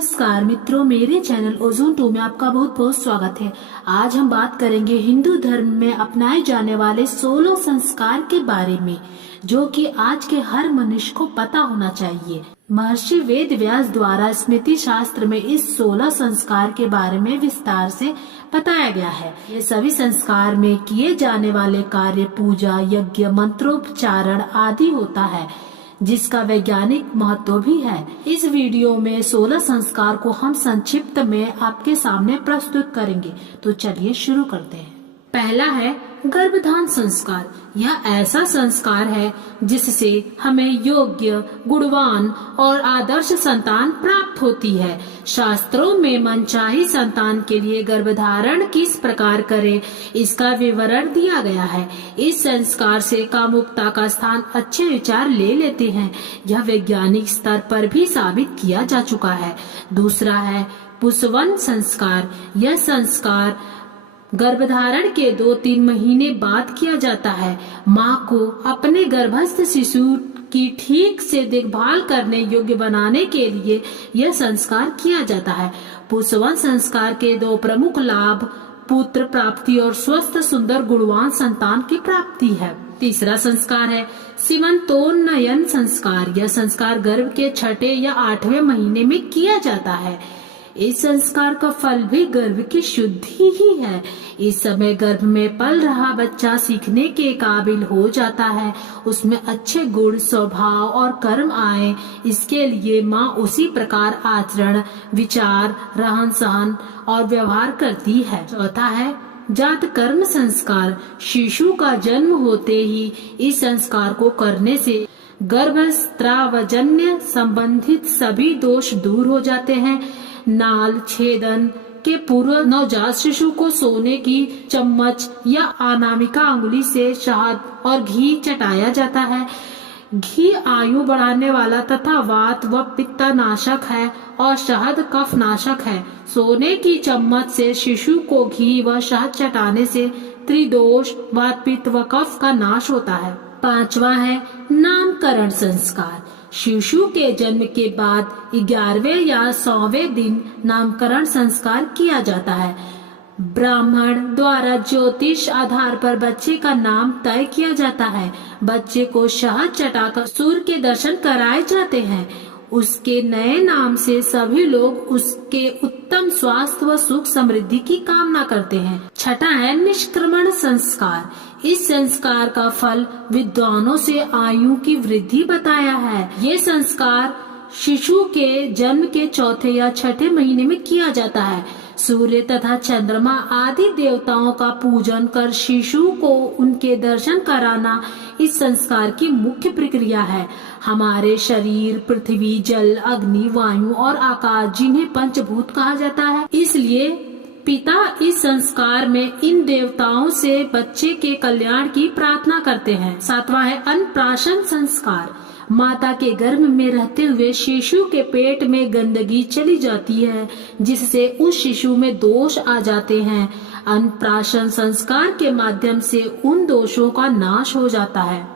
नमस्कार मित्रों, मेरे चैनल ओजोन 2 में आपका बहुत बहुत स्वागत है। आज हम बात करेंगे हिंदू धर्म में अपनाए जाने वाले 16 संस्कार के बारे में, जो कि आज के हर मनुष्य को पता होना चाहिए। महर्षि वेद व्यास द्वारा स्मृति शास्त्र में इस 16 संस्कार के बारे में विस्तार से बताया गया है। ये सभी संस्कार में किए जाने वाले कार्य पूजा, यज्ञ, मंत्रोच्चारण आदि होता है, जिसका वैज्ञानिक महत्व भी है। इस वीडियो में 16 संस्कार को हम संक्षिप्त में आपके सामने प्रस्तुत करेंगे। तो चलिए शुरू करते हैं। पहला है गर्भधान संस्कार। यह ऐसा संस्कार है जिससे हमें योग्य, गुणवान और आदर्श संतान प्राप्त होती है। शास्त्रों में मनचाही संतान के लिए गर्भधारण किस प्रकार करें, इसका विवरण दिया गया है। इस संस्कार से कामुकता का स्थान अच्छे विचार ले लेते हैं। यह वैज्ञानिक स्तर पर भी साबित किया जा चुका है। दूसरा है पुंसवन संस्कार। यह संस्कार गर्भधारण के 2-3 महीने बाद किया जाता है। माँ को अपने गर्भस्थ शिशु की ठीक से देखभाल करने योग्य बनाने के लिए यह संस्कार किया जाता है। पुंसवन संस्कार के 2 प्रमुख लाभ पुत्र प्राप्ति और स्वस्थ, सुंदर, गुणवान संतान की प्राप्ति है। तीसरा संस्कार है सीमंतोन्नयन संस्कार। यह संस्कार गर्भ के 6ठे या 8वें महीने में किया जाता है। इस संस्कार का फल भी गर्भ की शुद्धि ही है। इस समय गर्भ में पल रहा बच्चा सीखने के काबिल हो जाता है। उसमें अच्छे गुण, स्वभाव और कर्म आए, इसके लिए माँ उसी प्रकार आचरण, विचार, रहन सहन और व्यवहार करती है। चौथा है जात कर्म संस्कार। शिशु का जन्म होते ही इस संस्कार को करने से गर्भस्रावजन्य संबंधित सभी दोष दूर हो जाते हैं। नाल छेदन के पूर्व नवजात शिशु को सोने की चम्मच या अनामिका अंगुली से शहद और घी चटाया जाता है। घी आयु बढ़ाने वाला तथा वात व पित्त नाशक है और शहद कफ नाशक है। सोने की चम्मच से शिशु को घी व शहद चटाने से त्रिदोष, वात, पित्त व कफ का नाश होता है। पांचवा है नामकरण संस्कार। शिशु के जन्म के बाद 11वें या 100वें दिन नामकरण संस्कार किया जाता है। ब्राह्मण द्वारा ज्योतिष आधार पर बच्चे का नाम तय किया जाता है। बच्चे को शहद चटाकर सूर्य के दर्शन कराए जाते हैं। उसके नए नाम से सभी लोग उसके उत्तम स्वास्थ्य व सुख समृद्धि की कामना करते हैं। छठा है निष्क्रमण संस्कार। इस संस्कार का फल विद्वानों से आयु की वृद्धि बताया है। ये संस्कार शिशु के जन्म के 4थे या 6ठे महीने में किया जाता है। सूर्य तथा चंद्रमा आदि देवताओं का पूजन कर शिशु को उनके दर्शन कराना इस संस्कार की मुख्य प्रक्रिया है। हमारे शरीर पृथ्वी, जल, अग्नि, वायु और आकाश, जिन्हें पंचभूत कहा जाता है, इसलिए पिता इस संस्कार में इन देवताओं से बच्चे के कल्याण की प्रार्थना करते हैं। 7वां है अन्नप्राशन संस्कार। माता के गर्भ में रहते हुए शिशु के पेट में गंदगी चली जाती है, जिससे उस शिशु में दोष आ जाते हैं। अन्नप्राशन संस्कार के माध्यम से उन दोषों का नाश हो जाता है।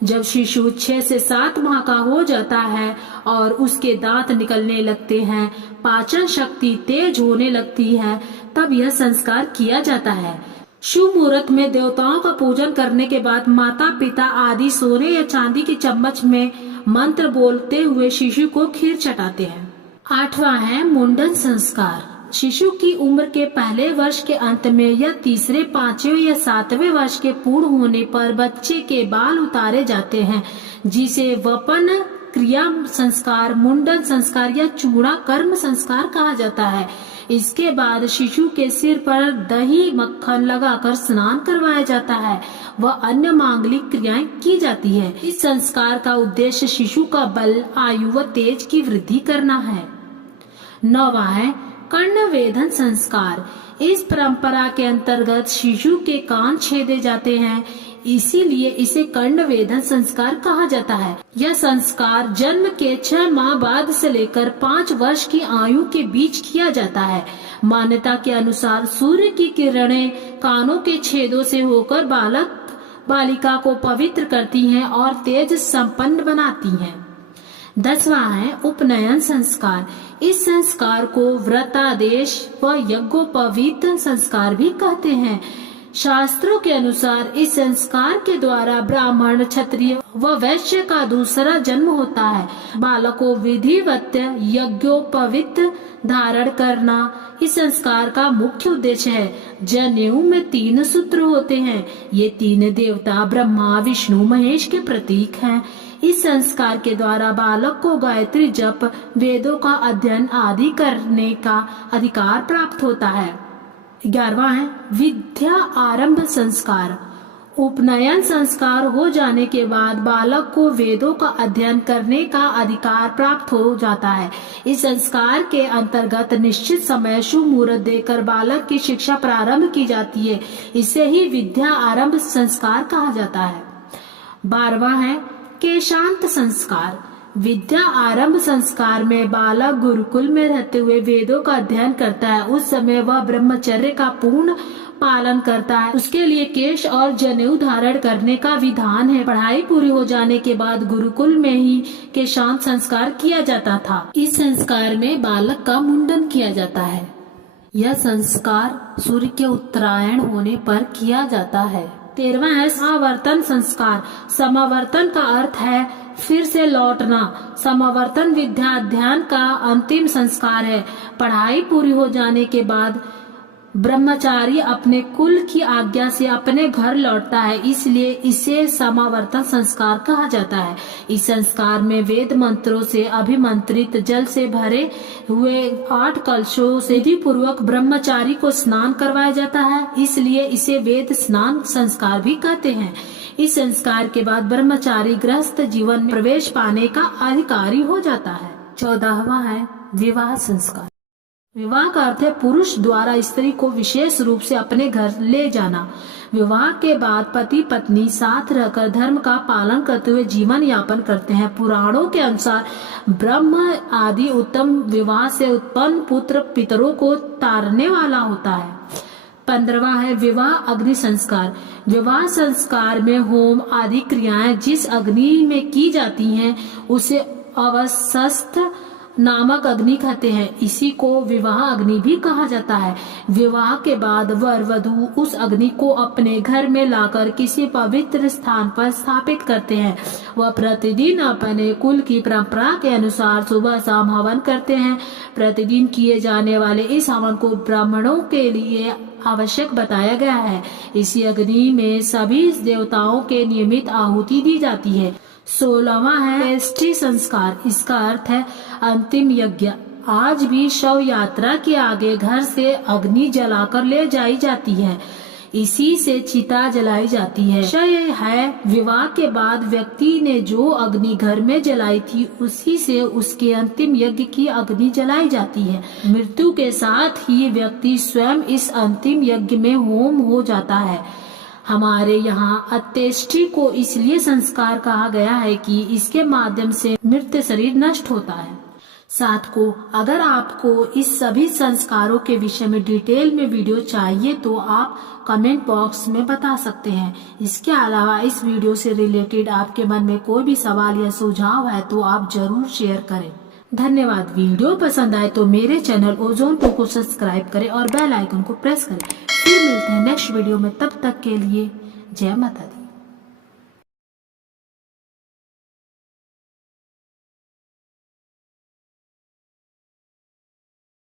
जब शिशु 6 से 7 माह का हो जाता है और उसके दांत निकलने लगते हैं, पाचन शक्ति तेज होने लगती है, तब यह संस्कार किया जाता है। शुभ मुहूर्त में देवताओं का पूजन करने के बाद माता पिता आदि सोने या चांदी की चम्मच में मंत्र बोलते हुए शिशु को खीर चटाते हैं। 8वां है मुंडन संस्कार। शिशु की उम्र के पहले वर्ष के अंत में या तीसरे, 5वें या 7वें वर्ष के पूर्ण होने पर बच्चे के बाल उतारे जाते हैं, जिसे वपन क्रिया संस्कार, मुंडन संस्कार या चूड़ा कर्म संस्कार कहा जाता है। इसके बाद शिशु के सिर पर दही मक्खन लगाकर स्नान करवाया जाता है व अन्य मांगलिक क्रियाएं की जाती है। इस संस्कार का उद्देश्य शिशु का बल, आयु व तेज की वृद्धि करना है। 9वां है कर्णवेधन संस्कार। इस परंपरा के अंतर्गत शिशु के कान छेदे जाते हैं, इसीलिए इसे कर्णवेधन संस्कार कहा जाता है। यह संस्कार जन्म के 6 माह बाद से लेकर 5 वर्ष की आयु के बीच किया जाता है। मान्यता के अनुसार सूर्य की किरणें कानों के छेदों से होकर बालक बालिका को पवित्र करती हैं और तेज संपन्न बनाती हैं। 10वां है उपनयन संस्कार। इस संस्कार को व्रतादेश व यज्ञोपवीत संस्कार भी कहते हैं। शास्त्रों के अनुसार इस संस्कार के द्वारा ब्राह्मण, क्षत्रिय व वैश्य का दूसरा जन्म होता है। बालक को विधिवत यज्ञोपवीत धारण करना इस संस्कार का मुख्य उद्देश्य है। जनेऊ में 3 सूत्र होते हैं। ये 3 देवता ब्रह्मा, विष्णु, महेश के प्रतीक हैं। इस संस्कार के द्वारा बालक को गायत्री जप, वेदों का अध्ययन आदि करने का अधिकार प्राप्त होता है। 11वां है विद्या आरंभ संस्कार। उपनयन संस्कार हो जाने के बाद बालक को वेदों का अध्ययन करने का अधिकार प्राप्त हो जाता है। इस संस्कार के अंतर्गत निश्चित समय शुभ मुहूर्त देकर बालक की शिक्षा प्रारंभ की जाती है। इसे ही विद्या आरंभ संस्कार कहा जाता है। 12वां है केशांत संस्कार। विद्या आरंभ संस्कार में बालक गुरुकुल में रहते हुए वेदों का अध्ययन करता है। उस समय वह ब्रह्मचर्य का पूर्ण पालन करता है। उसके लिए केश और जनेऊ धारण करने का विधान है। पढ़ाई पूरी हो जाने के बाद गुरुकुल में ही केशांत संस्कार किया जाता था। इस संस्कार में बालक का मुंडन किया जाता है। यह संस्कार सूर्य के उत्तरायण होने पर किया जाता है। 13वां है समावर्तन संस्कार। समावर्तन का अर्थ है फिर से लौटना। समावर्तन विद्या अध्ययन का अंतिम संस्कार है। पढ़ाई पूरी हो जाने के बाद ब्रह्मचारी अपने कुल की आज्ञा से अपने घर लौटता है, इसलिए इसे समावर्तन संस्कार कहा जाता है। इस संस्कार में वेद मंत्रों से अभिमंत्रित जल से भरे हुए 8 कलशों से विधि पूर्वक ब्रह्मचारी को स्नान करवाया जाता है, इसलिए इसे वेद स्नान संस्कार भी कहते हैं। इस संस्कार के बाद ब्रह्मचारी गृहस्थ जीवन में प्रवेश पाने का अधिकारी हो जाता है। 14वां है विवाह संस्कार। विवाह का अर्थ है पुरुष द्वारा स्त्री को विशेष रूप से अपने घर ले जाना। विवाह के बाद पति पत्नी साथ रहकर धर्म का पालन करते हुए जीवन यापन करते हैं। पुराणों के अनुसार ब्रह्म आदि उत्तम विवाह से उत्पन्न पुत्र पितरों को तारने वाला होता है। 15वां है विवाह अग्नि संस्कार। विवाह संस्कार में होम आदि क्रियाएं जिस अग्नि में की जाती हैं उसे अवसस्थ नामक अग्नि कहते हैं। इसी को विवाह अग्नि भी कहा जाता है। विवाह के बाद वर वधू उस अग्नि को अपने घर में लाकर किसी पवित्र स्थान पर स्थापित करते हैं। वह प्रतिदिन अपने कुल की परंपरा के अनुसार सुबह शाम हवन करते हैं। प्रतिदिन किए जाने वाले इस हवन को ब्राह्मणों के लिए आवश्यक बताया गया है। इसी अग्नि में सभी देवताओं के नियमित आहुति दी जाती है। 16वां है एष्टि संस्कार। इसका अर्थ है अंतिम यज्ञ। आज भी शव यात्रा के आगे घर से अग्नि जलाकर ले जाई जाती है। इसी से चिता जलाई जाती है। विषय है विवाह के बाद व्यक्ति ने जो अग्नि घर में जलाई थी उसी से उसके अंतिम यज्ञ की अग्नि जलाई जाती है। मृत्यु के साथ ही व्यक्ति स्वयं इस अंतिम यज्ञ में होम हो जाता है। हमारे यहाँ अंत्येष्टि को इसलिए संस्कार कहा गया है कि इसके माध्यम से मृत शरीर नष्ट होता है। साथ को अगर आपको इस सभी संस्कारों के विषय में डिटेल में वीडियो चाहिए तो आप कमेंट बॉक्स में बता सकते हैं। इसके अलावा इस वीडियो से रिलेटेड आपके मन में कोई भी सवाल या सुझाव है तो आप जरूर शेयर करें। धन्यवाद। वीडियो पसंद आए तो मेरे चैनल ओजोन 2 को सब्सक्राइब करें और बेल आइकन को प्रेस करें। फिर मिलते हैं नेक्स्ट वीडियो में, तब तक के लिए जय माता दी।